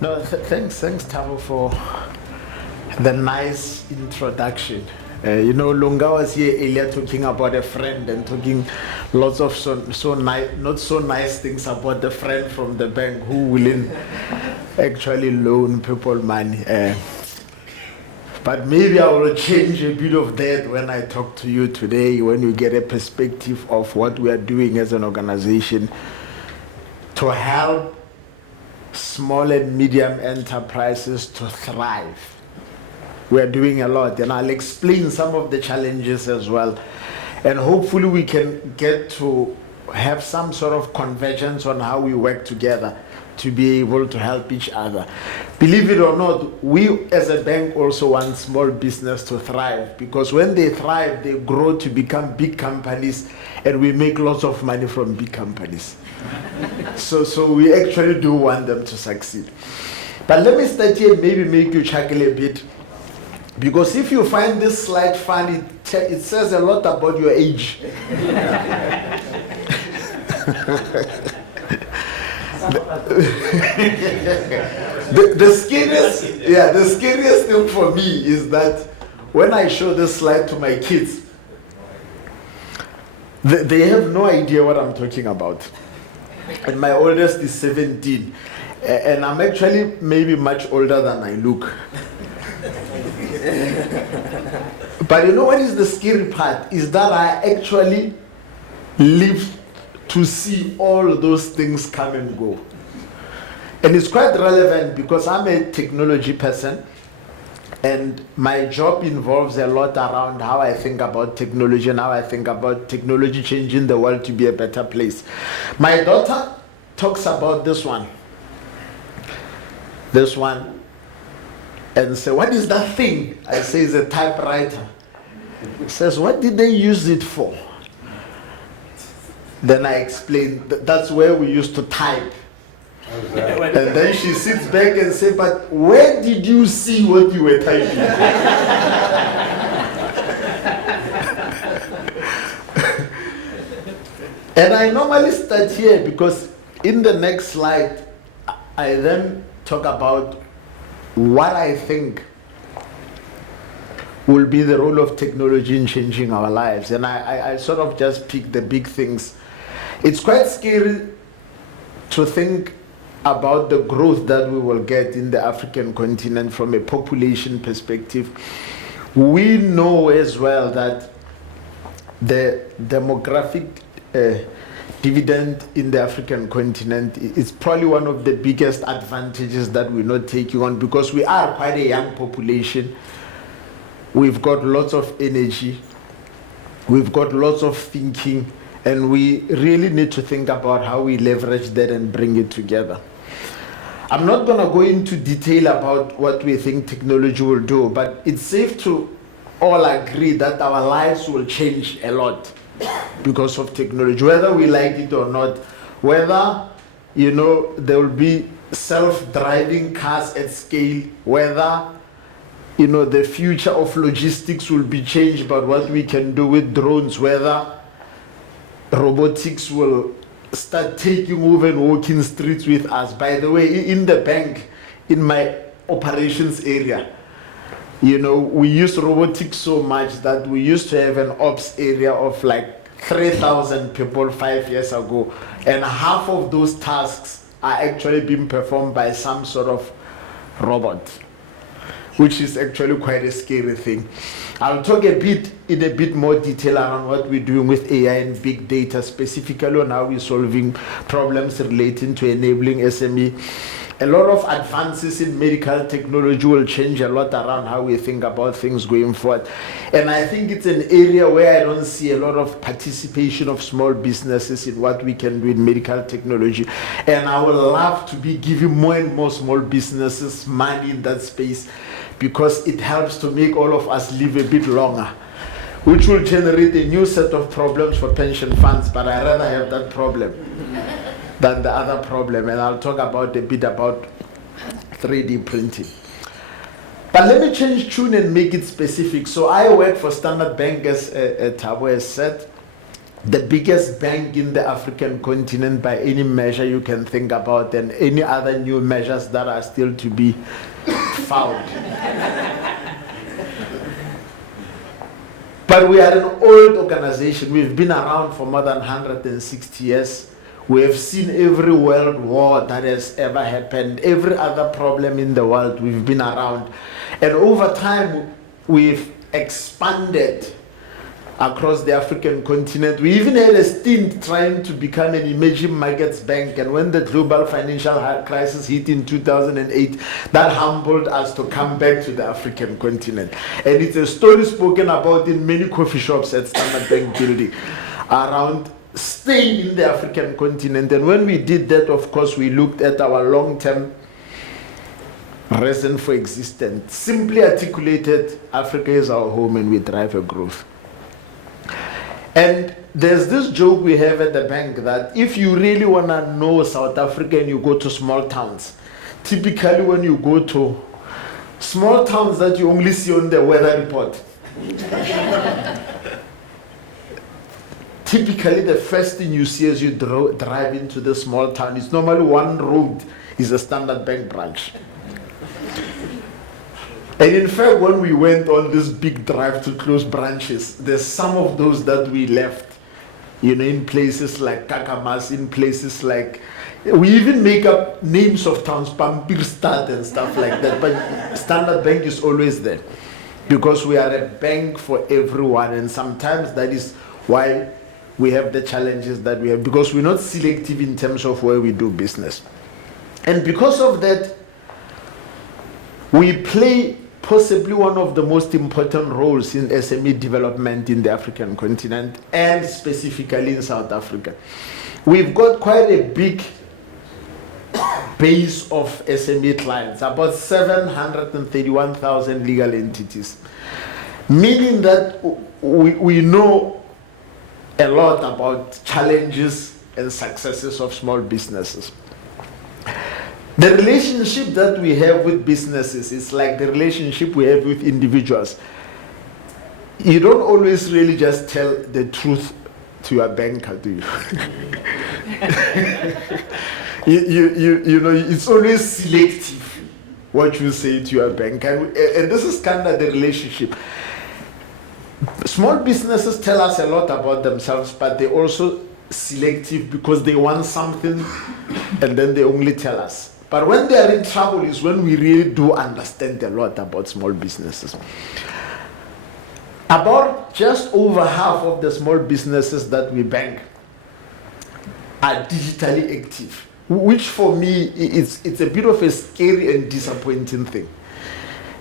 No, thanks, Tabo, for the nice introduction. Lunga was here earlier talking about a friend and talking lots of not so nice things about the friend from the bank who will actually loan people money. But maybe I will change a bit of that when I talk to you today, when you get a perspective of what we are doing as an organization to help small and medium enterprises to thrive. We are doing a lot, and I'll explain some of the challenges as well. And hopefully we can get to have some sort of convergence on how we work together to be able to help each other. Believe it or not, we as a bank also want small business to thrive, because when they thrive, they grow to become big companies, and we make lots of money from big companies. So we actually do want them to succeed. But let me start here and maybe make you chuckle a bit. Because if you find this slide funny, it says a lot about your age. the scariest thing for me is that when I show this slide to my kids, they have no idea what I'm talking about. And my oldest is 17. And I'm actually maybe much older than I look. But you know what is the scary part? Is that I actually live to see all those things come and go. And it's quite relevant because I'm a technology person, and my job involves a lot around how I think about technology and how I think about technology changing the world to be a better place. My daughter talks about this one, and say, what is that thing? I say, it's a typewriter. Says, what did they use it for? Then I explain, that's where we used to type. And then she sits back and says, but where did you see what you were typing? And I normally start here because in the next slide, I then talk about what I think will be the role of technology in changing our lives. And I sort of just pick the big things. It's quite scary to think about the growth that we will get in the African continent from a population perspective. We know as well that the demographic dividend in the African continent is probably one of the biggest advantages that we're not taking on, because we are quite a young population. We've got lots of energy, we've got lots of thinking, and we really need to think about how we leverage that and bring it together. I'm not going to go into detail about what we think technology will do, but it's safe to all agree that our lives will change a lot because of technology, whether we like it or not, whether, there will be self-driving cars at scale, whether, the future of logistics will be changed by what we can do with drones, whether robotics will start taking over and walking streets with us. By the way, in the bank, in my operations area, we use robotics so much that we used to have an ops area of like 3,000 people 5 years ago, and half of those tasks are actually being performed by some sort of robot, which is actually quite a scary thing. I'll talk in a bit more detail around what we're doing with AI and big data, specifically on how we're solving problems relating to enabling SME. A lot of advances in medical technology will change a lot around how we think about things going forward. And I think it's an area where I don't see a lot of participation of small businesses in what we can do in medical technology. And I would love to be giving more and more small businesses money in that space, because it helps to make all of us live a bit longer, which will generate a new set of problems for pension funds, but I'd rather have that problem than the other problem. And I'll talk a bit about 3D printing. But let me change tune and make it specific. So I work for Standard Bank, as Thabo has said. the biggest bank in the African continent by any measure you can think about, and any other new measures that are still to be found. But we are an old organization. We've been around for more than 160 years. We have seen every world war that has ever happened, every other problem in the world. We've been around. And over time, we've expanded across the African continent. We even had a stint trying to become an emerging markets bank, and when the global financial crisis hit in 2008, that humbled us to come back to the African continent. And it's a story spoken about in many coffee shops at Standard Bank building around staying in the African continent. And when we did that, of course, we looked at our long-term reason for existence. Simply articulated, Africa is our home and we drive a growth. And there's this joke we have at the bank that if you really want to know South Africa and you go to small towns, typically when you go to small towns that you only see on the weather report, typically the first thing you see as you drive into the small town is normally one road is a Standard Bank branch. And in fact, when we went on this big drive to close branches, there's some of those that we left, in places like Kakamas, in places like, we even make up names of towns, Pampirstad and stuff like that, but Standard Bank is always there because we are a bank for everyone, and sometimes that is why we have the challenges that we have, because we're not selective in terms of where we do business. And because of that, we play possibly one of the most important roles in SME development in the African continent, and specifically in South Africa. We've got quite a big base of SME clients, about 731,000 legal entities, meaning that we know a lot about challenges and successes of small businesses. The relationship that we have with businesses is like the relationship we have with individuals. You don't always really just tell the truth to your banker, do you? You know, it's always selective what you say to your banker. And this is kind of the relationship. Small businesses tell us a lot about themselves, but they're also selective because they want something and then they only tell us. But when they are in trouble is when we really do understand a lot about small businesses. About just over half of the small businesses that we bank are digitally active, which for me it's a bit of a scary and disappointing thing.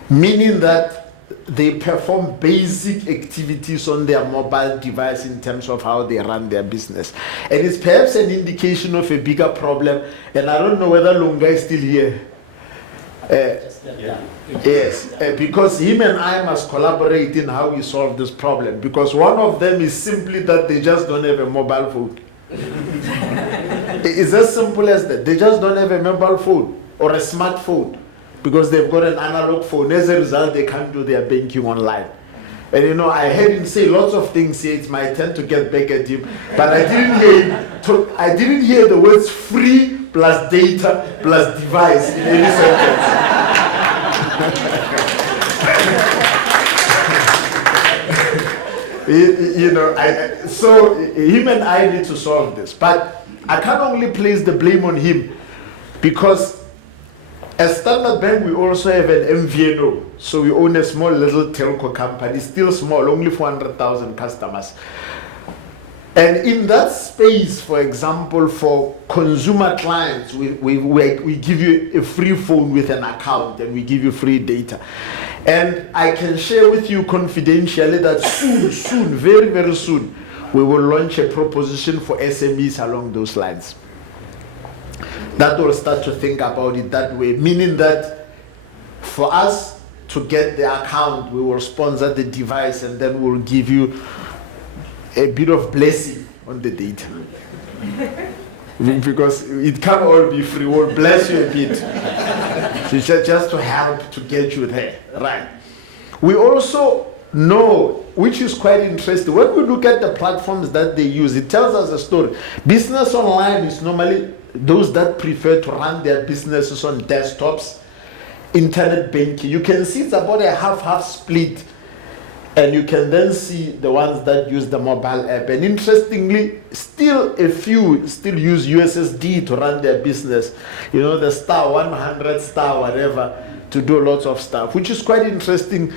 Meaning that they perform basic activities on their mobile device in terms of how they run their business. And it's perhaps an indication of a bigger problem. And I don't know whether Lunga is still here. Yes, because him and I must collaborate in how we solve this problem. Because one of them is simply that they just don't have a mobile phone. It's as simple as that. They just don't have a mobile phone or a smartphone, because they've got an analog phone. As a result, they can't do their banking online. And you know, I heard him say lots of things here. It's my turn to get back at him. But I didn't hear the words free plus data plus device in any sentence. You know, so him and I need to solve this. But I can't only place the blame on him, because as Standard Bank, we also have an MVNO. So we own a small little telco company, still small, only 400,000 customers. And in that space, for example, for consumer clients, we give you a free phone with an account, and we give you free data. And I can share with you confidentially that soon, very, very soon, we will launch a proposition for SMEs along those lines. That will start to think about it that way, meaning that for us to get the account, we will sponsor the device, and then we'll give you a bit of blessing on the data. Because it can't all be free. We'll bless you a bit. So just to help to get you there, right? We also No, which is quite interesting. When we look at the platforms that they use, it tells us a story. Business online is normally those that prefer to run their businesses on desktops, internet banking. You can see it's about a half-half split. And you can then see the ones that use the mobile app. And interestingly, still a few still use USSD to run their business. You know, the star 100, star whatever, to do lots of stuff, which is quite interesting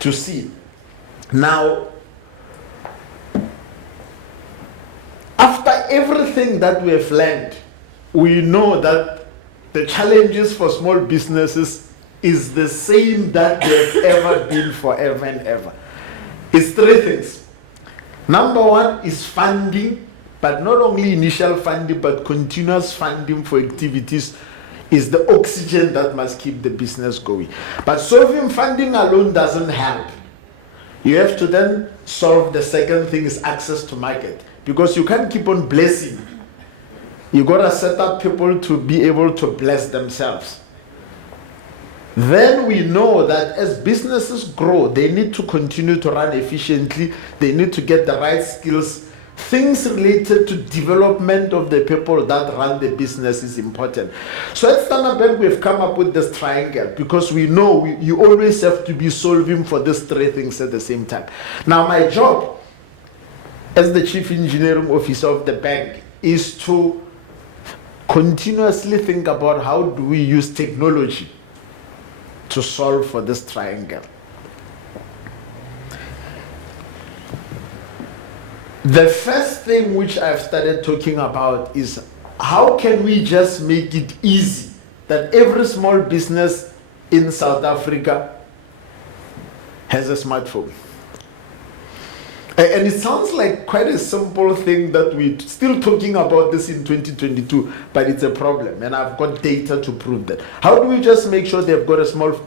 to see. Now, after everything that we have learned, we know that the challenges for small businesses is the same that they've ever been forever and ever. It's three things. Number one is funding, but not only initial funding, but continuous funding for activities is the oxygen that must keep the business going. But solving funding alone doesn't help. You have to then solve the second thing is access to market, because you can't keep on blessing. You got to set up people to be able to bless themselves. Then we know that as businesses grow, they need to continue to run efficiently. They need to get the right skills. Things related to development of the people that run the business is important. So at Standard Bank, we've come up with this triangle because we know you always have to be solving for these three things at the same time. Now, my job as the Chief Engineering Officer of the bank is to continuously think about how do we use technology to solve for this triangle. The first thing which I've started talking about is how can we just make it easy that every small business in South Africa has a smartphone. And it sounds like quite a simple thing that we're still talking about this in 2022, but it's a problem, and I've got data to prove that. How do we just make sure they've got a small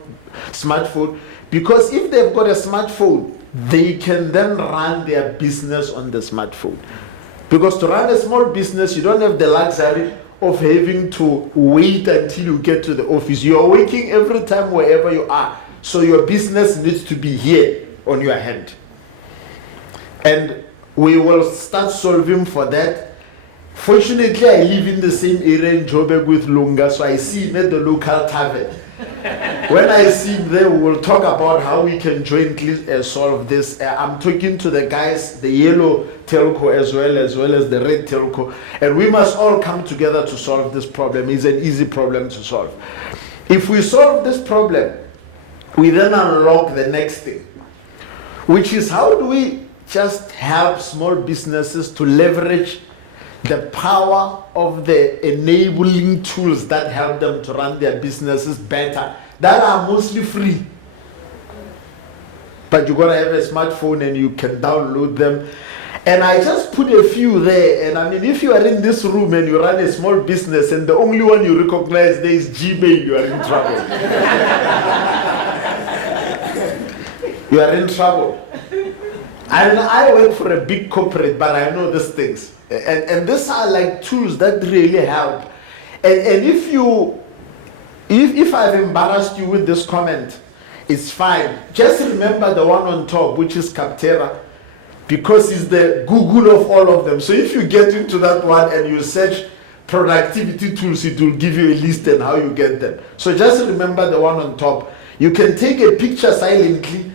smartphone? Because if they've got a smartphone, they can then run their business on the smartphone. Because to run a small business, you don't have the luxury of having to wait until you get to the office. You're working every time wherever you are. So your business needs to be here on your hand. And we will start solving for that. Fortunately, I live in the same area in Joburg with Lunga, so I see him at the local tavern. When I see him there, we will talk about how we can jointly solve this. I'm talking to the guys, the yellow telco as well as the red telco, and we must all come together to solve this problem. It's an easy problem to solve. If we solve this problem, we then unlock the next thing, which is how do we just help small businesses to leverage the power of the enabling tools that help them to run their businesses better, that are mostly free. But you gotta have a smartphone and you can download them. And I just put a few there, and I mean, if you are in this room and you run a small business and the only one you recognize there is Gmail, you are in trouble. You are in trouble. I work for a big corporate, but I know these things. And these are like tools that really help. And if I've embarrassed you with this comment, it's fine. Just remember the one on top, which is Capterra, because it's the Google of all of them. So if you get into that one and you search productivity tools, it will give you a list and how you get them. So just remember the one on top. You can take a picture silently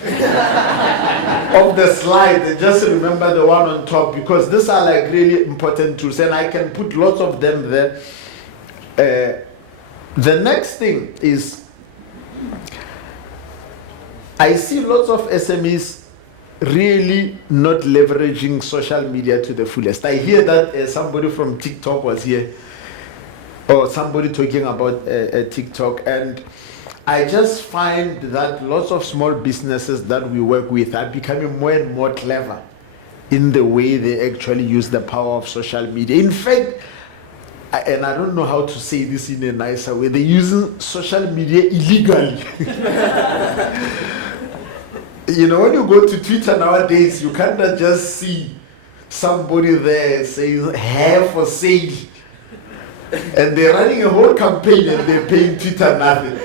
of the slide and just remember the one on top, because these are like really important tools, and I can put lots of them there. The next thing is I see lots of SMEs really not leveraging social media to the fullest. I hear that somebody from TikTok was here, or somebody talking about TikTok, and I just find that lots of small businesses that we work with are becoming more and more clever in the way they actually use the power of social media. In fact, and I don't know how to say this in a nicer way, they're using social media illegally. You know, when you go to Twitter nowadays, you cannot just see somebody there saying hair for sale, and they're running a whole campaign and they're paying Twitter nothing.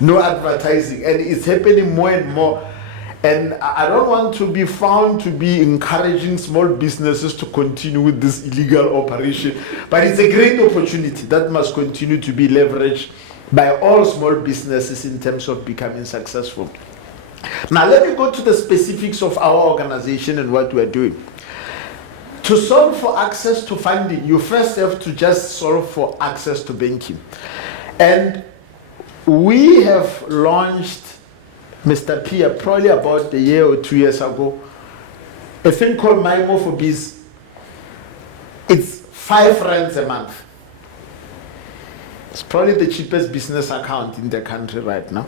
No advertising, and it's happening more and more. And I don't want to be found to be encouraging small businesses to continue with this illegal operation. But it's a great opportunity that must continue to be leveraged by all small businesses in terms of becoming successful. Now, let me go to the specifics of our organization and what we're doing. To solve for access to funding, you first have to just solve for access to banking. And we have launched, Mr. Pia, probably about a year or 2 years ago, a thing called MyMo for Biz. It's R5 a month. It's probably the cheapest business account in the country right now.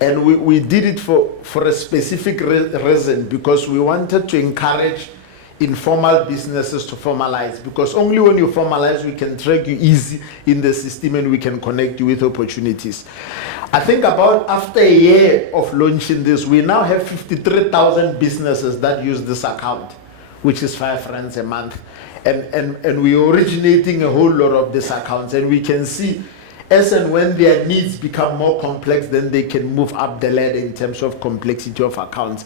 And we did it for a specific reason, because we wanted to encourage informal businesses to formalize, because only when you formalize we can track you easy in the system and we can connect you with opportunities. I think about after a year of launching this, we now have 53,000 businesses that use this account, which is R5 a month, and we're originating a whole lot of these accounts, and we can see as and when their needs become more complex, then they can move up the ladder in terms of complexity of accounts.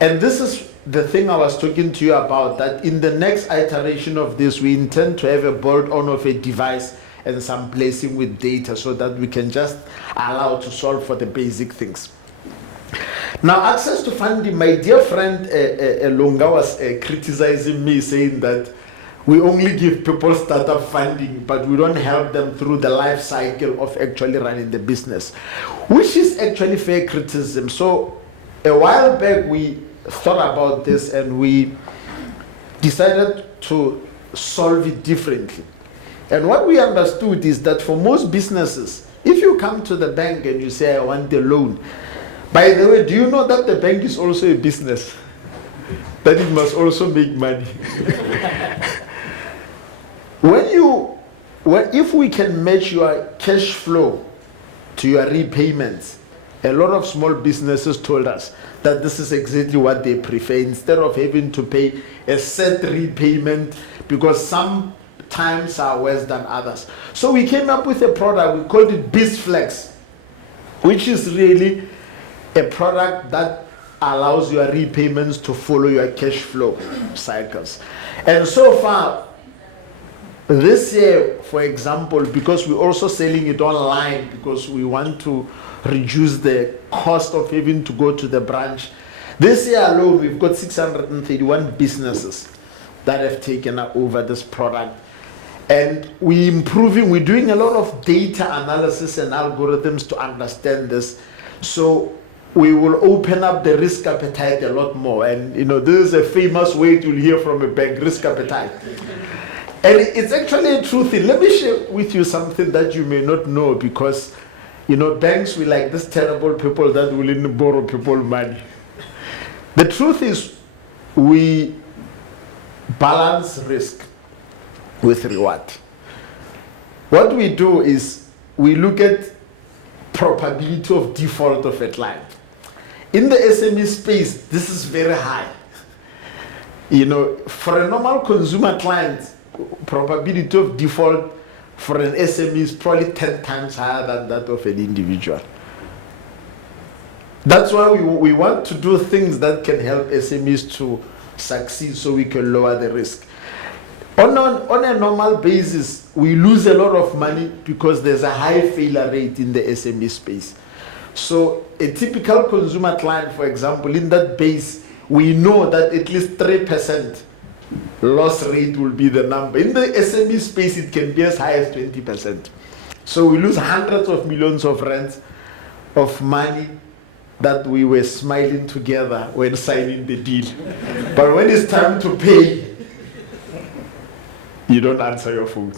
And this is the thing I was talking to you about, that in the next iteration of this, we intend to have a bolt-on of a device and some placing with data so that we can just allow to solve for the basic things. Now, access to funding, my dear friend Lunga was criticizing me, saying that we only give people startup funding, but we don't help them through the life cycle of actually running the business, which is actually fair criticism. So a while back, we thought about this and we decided to solve it differently. And what we understood is that for most businesses, if you come to the bank and you say, I want a loan, by the way, do you know that the bank is also a business? That it must also make money. If we can match your cash flow to your repayments, a lot of small businesses told us that this is exactly what they prefer, instead of having to pay a set repayment, because some times are worse than others. So we came up with a product, we called it BizFlex, which is really a product that allows your repayments to follow your cash flow cycles. And so far, this year, for example, because we're also selling it online, because we want to reduce the cost of having to go to the branch, this year alone, we've got 631 businesses that have taken over this product. And we're improving, we're doing a lot of data analysis and algorithms to understand this. So we will open up the risk appetite a lot more. And this is a famous word you'll hear from a bank, risk appetite. And it's actually a true thing. Let me share with you something that you may not know, because banks will like this terrible people that will borrow people money. The truth is, we balance risk with reward. What we do is we look at probability of default of a client. In the SME space, this is very high. For a normal consumer client, probability of default for an SME is probably 10 times higher than that of an individual. That's why we want to do things that can help SMEs to succeed, so we can lower the risk. On a normal basis, we lose a lot of money because there's a high failure rate in the SME space. So a typical consumer client, for example, in that base, we know that at least 3% loss rate will be the number. In the SME space, it can be as high as 20%. So we lose hundreds of millions of rands of money that we were smiling together when signing the deal. But when it's time to pay, you don't answer your phone.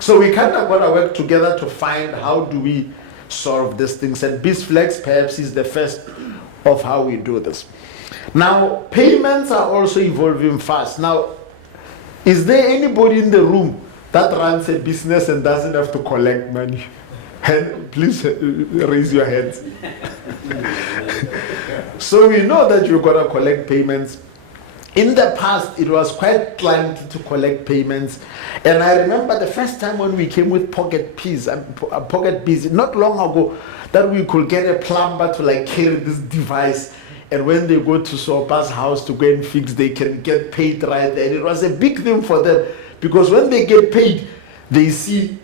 So we kind of got to work together to find how do we solve these things. And BizFlex perhaps is the first of how we do this. Now, payments are also evolving fast. Now, is there anybody in the room that runs a business and doesn't have to collect money? And please raise your hands. So we know that you've got to collect payments. In the past, it was quite clunky to collect payments. And I remember the first time when we came with pocket Ps, not long ago, that we could get a plumber to like carry this device. And when they go to Sopa's house to go and fix, they can get paid right there. And it was a big thing for them, because when they get paid, they see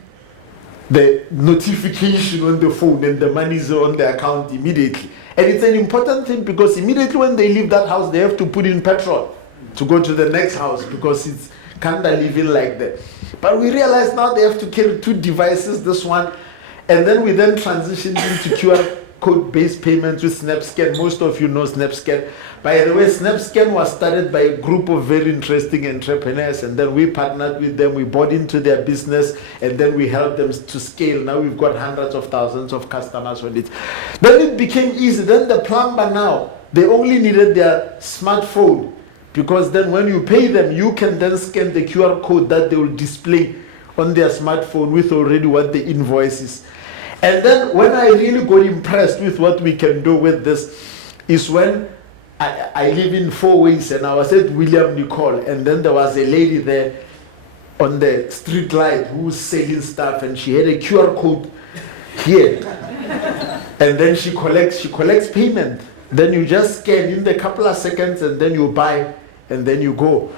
the notification on the phone and the money is on the account immediately. And it's an important thing, because immediately when they leave that house, they have to put in petrol to go to the next house, because it's kind of living like that. But we realize now they have to carry 2 devices, this one, and then we then transitioned into QR code-based payments with SnapScan. Most of you know SnapScan. By the way, SnapScan was started by a group of very interesting entrepreneurs, and then we partnered with them, we bought into their business, and then we helped them to scale. Now we've got hundreds of thousands of customers on it. Then it became easy. Then the plumber now, they only needed their smartphone, because then when you pay them, you can then scan the QR code that they will display on their smartphone with already what the invoice is. And then when I really got impressed with what we can do with this is when I live in 4 Ways, and I was at William Nicole, and then there was a lady there on the street light who was selling stuff, and she had a QR code here. And then she collects payment. Then you just scan in the couple of seconds, and then you buy, and then you go.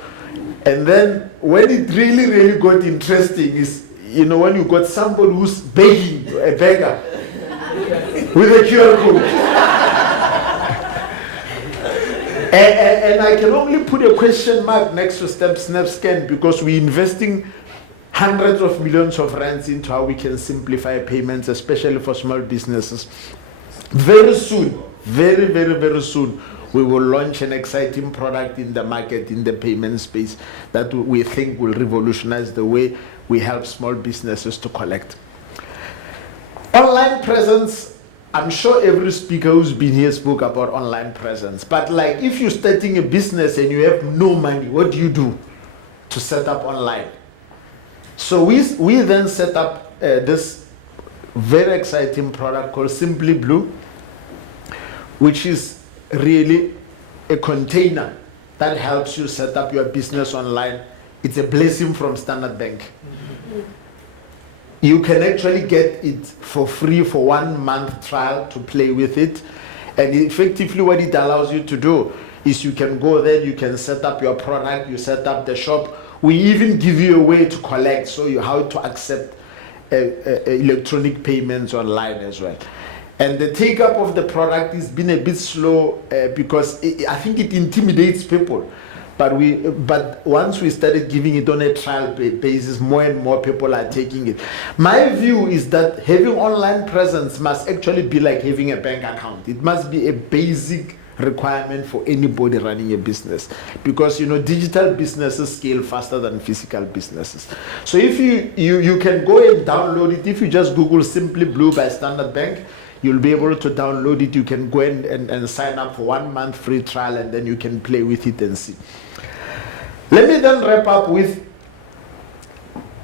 And then when it really, really got interesting is, when you got somebody who's begging, a beggar, with a QR code. and I can only put a question mark next to SnapScan, because we're investing hundreds of millions of rands into how we can simplify payments, especially for small businesses. Very soon, very, very, very soon, we will launch an exciting product in the market, in the payment space, that we think will revolutionize the way we help small businesses to collect. Online presence, I'm sure every speaker who's been here spoke about online presence. But like, if you're starting a business and you have no money, what do you do to set up online? So we then set up this very exciting product called Simply Blue, which is really a container that helps you set up your business online. It's a blessing from Standard Bank. You can actually get it for free for 1 month trial to play with it. And effectively what it allows you to do is you can go there, you can set up your product, you set up the shop. We even give you a way to collect, so you how to accept electronic payments online as well. And the take-up of the product has been a bit slow because I think it intimidates people. But once we started giving it on a trial basis, more and more people are taking it. My view is that having online presence must actually be like having a bank account. It must be a basic requirement for anybody running a business, because digital businesses scale faster than physical businesses. So if you can go and download it. If you just Google Simply Blue by Standard Bank, you'll be able to download it. You can go and sign up for 1 month free trial, and then you can play with it and see. Let me then wrap up with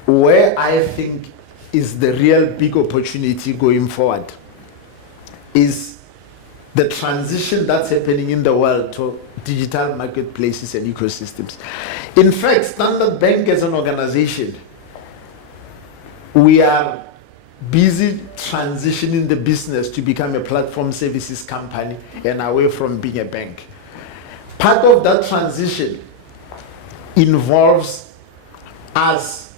where I think is the real big opportunity going forward, is the transition that's happening in the world to digital marketplaces and ecosystems. In fact, Standard Bank as an organization, we are busy transitioning the business to become a platform services company and away from being a bank. Part of that transition involves us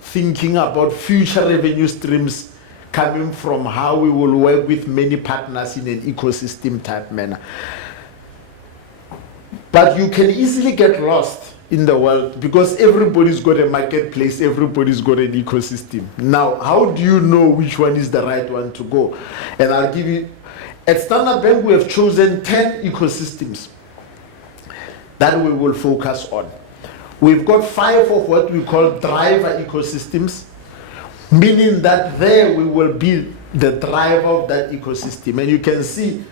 thinking about future revenue streams coming from how we will work with many partners in an ecosystem type manner. But you can easily get lost in the world because everybody's got a marketplace, everybody's got an ecosystem. Now, how do you know which one is the right one to go? And I'll give you, at Standard Bank, we have chosen 10 ecosystems that we will focus on. We've got 5 of what we call driver ecosystems, meaning that there we will be the driver of that ecosystem. And you can see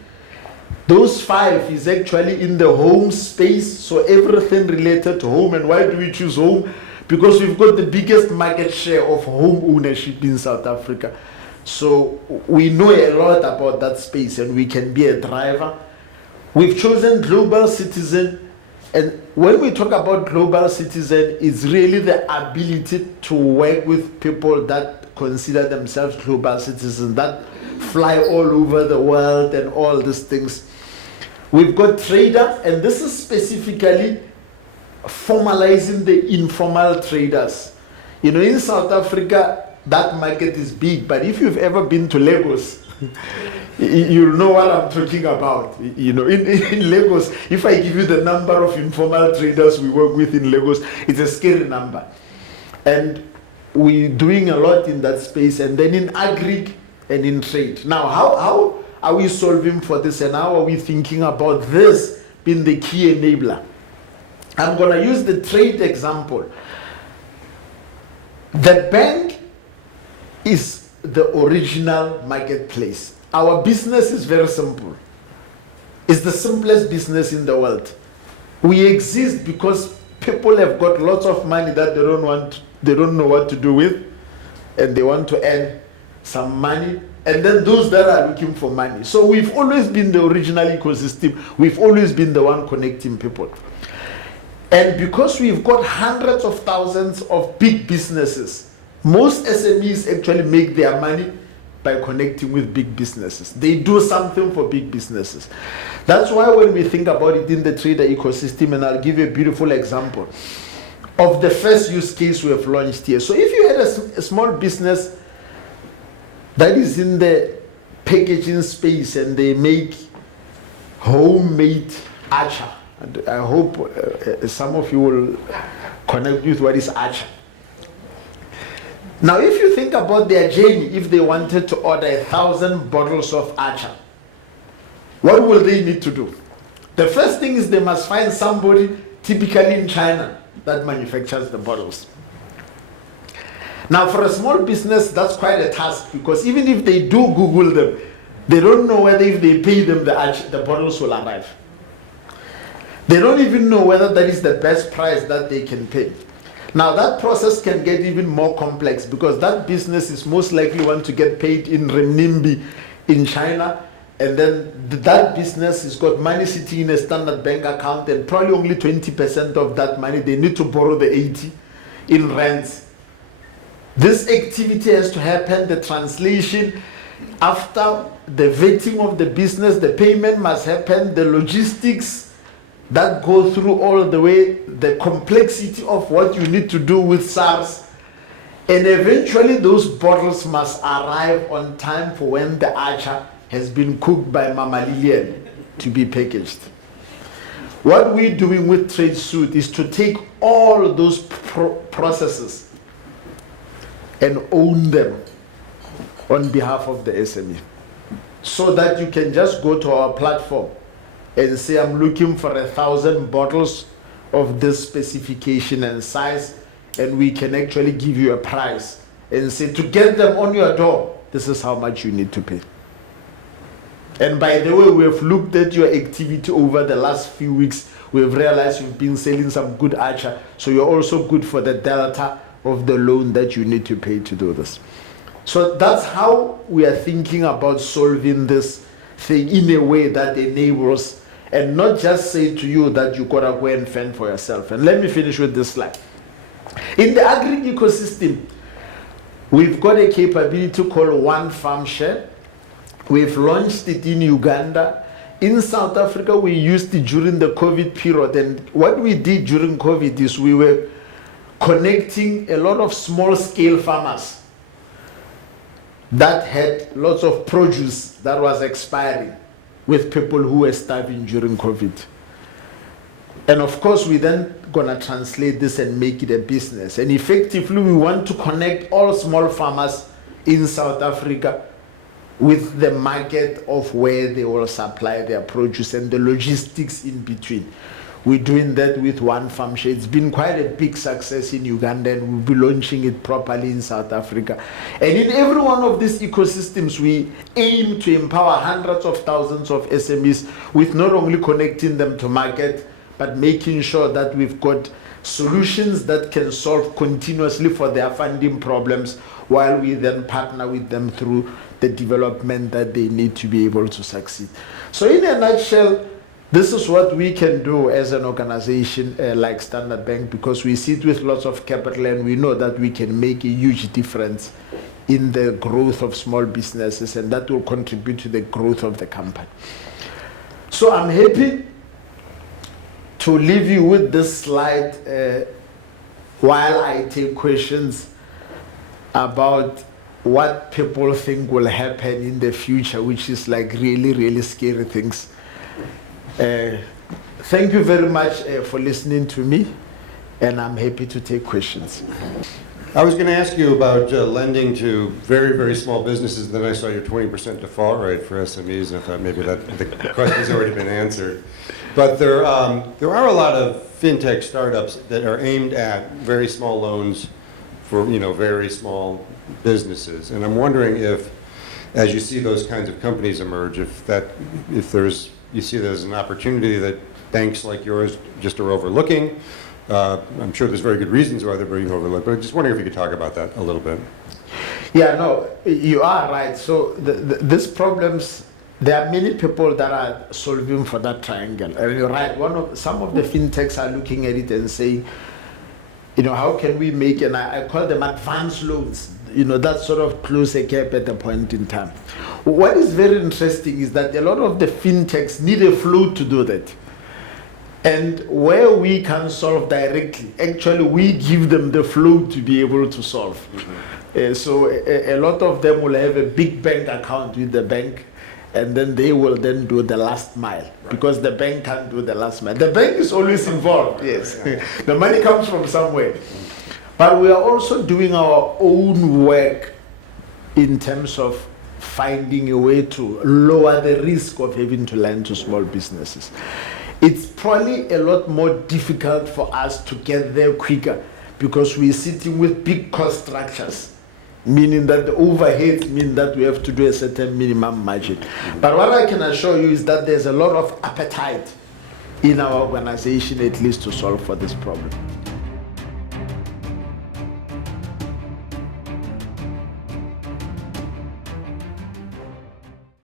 those 5 is actually in the home space, so everything related to home. And why do we choose home? Because we've got the biggest market share of home ownership in South Africa. So we know a lot about that space and we can be a driver. We've chosen global citizen And when we talk about global citizen, it's really the ability to work with people that consider themselves global citizens, that fly all over the world and all these things. We've got trader, and this is specifically formalizing the informal traders. You know, in South Africa, that market is big, but if you've ever been to Lagos, you'll know what I'm talking about. You know, in Lagos, if I give you the number of informal traders we work with in Lagos, it's a scary number. And we're doing a lot in that space, and then in agri and in trade. Now, how are we solving for this, and how are we thinking about this being the key enabler? I'm going to use the trade example. The bank is the original marketplace. Our business is very simple. It's the simplest business in the world. We exist because people have got lots of money that they don't know what to do with, and they want to earn some money, and then those that are looking for money. So we've always been the original ecosystem. We've always been the one connecting people. And because we've got hundreds of thousands of big businesses, most SMEs actually make their money by connecting with big businesses. They do something for big businesses. That's why when we think about it in the trader ecosystem, and I'll give you a beautiful example of the first use case we have launched here. So if you had a small business that is in the packaging space and they make homemade acha, I hope some of you will connect with what is acha. Now, if you think about their journey, if they wanted to order 1,000 bottles of acha, what will they need to do? The first thing is they must find somebody, typically in China, that manufactures the bottles. Now, for a small business, that's quite a task, because even if they do Google them, they don't know whether if they pay them the bottles will arrive. They don't even know whether that is the best price that they can pay. Now, that process can get even more complex, because that business is most likely want to get paid in renminbi in China, and then that business has got money sitting in a standard bank account, and probably only 20% of that money they need to borrow the 80 in rents. This activity has to happen, the translation, after the vetting of the business, the payment must happen, the logistics that go through all the way, the complexity of what you need to do with SARS, and eventually those bottles must arrive on time for when the acha has been cooked by Mama Lillian to be packaged. What we're doing with TradeSuite is to take all those processes and own them on behalf of the SME, so that you can just go to our platform and say, I'm looking for 1,000 bottles of this specification and size, and we can actually give you a price and say, to get them on your door, this is how much you need to pay. And by the way, we have looked at your activity over the last few weeks. We've realized you've been selling some good acha, so you're also good for the delta of the loan that you need to pay to do this. So that's how we are thinking about solving this thing in a way that enables, and not just say to you that you gotta go and fend for yourself. And let me finish with this slide. In the agri ecosystem, we've got a capability called One Farm Share. We've launched it in Uganda. In South Africa, we used it during the COVID period. And what we did during COVID is we were connecting a lot of small-scale farmers that had lots of produce that was expiring with people who were starving during COVID. And of course, we then gonna translate this and make it a business. And effectively, we want to connect all small farmers in South Africa with the market of where they will supply their produce and the logistics in between. We're doing that with One Farm Share. It's been quite a big success in Uganda, and we'll be launching it properly in South Africa. And in every one of these ecosystems, we aim to empower hundreds of thousands of SMEs with not only connecting them to market, but making sure that we've got solutions that can solve continuously for their funding problems, while we then partner with them through the development that they need to be able to succeed. So in a nutshell, This is what we can do as an organization like Standard Bank, because we sit with lots of capital and we know that we can make a huge difference in the growth of small businesses, and that will contribute to the growth of the company. So I'm happy to leave you with this slide while I take questions about what people think will happen in the future, which is like really, really scary things. Thank you very much for listening to me, and I'm happy to take questions. I was going to ask you about lending to very, very small businesses, then I saw your 20% default rate for SMEs, and I thought maybe that the question's already been answered. But there are a lot of fintech startups that are aimed at very small loans for very small businesses, and I'm wondering if, as you see those kinds of companies emerge, you see there's an opportunity that banks like yours just are overlooking. I'm sure there's very good reasons why they're being overlooked, but I'm just wondering if you could talk about that a little bit. Yeah, no, you are right. So these problems, there are many people that are solving for that triangle. And you're right. Some of the fintechs are looking at it and saying, how can we make, and I call them advanced loans, that sort of close a gap at a point in time. What is very interesting is that a lot of the fintechs need a flow to do that. And where we can solve directly, actually we give them the flow to be able to solve. Mm-hmm. So a lot of them will have a big bank account with the bank, and then they will then do the last mile, right, because the bank can't do the last mile. The bank is always involved, yes. The money comes from somewhere. But we are also doing our own work in terms of finding a way to lower the risk of having to lend to small businesses. It's probably a lot more difficult for us to get there quicker because we're sitting with big cost structures, meaning that the overheads mean that we have to do a certain minimum margin. But what I can assure you is that there's a lot of appetite in our organization, at least, to solve for this problem.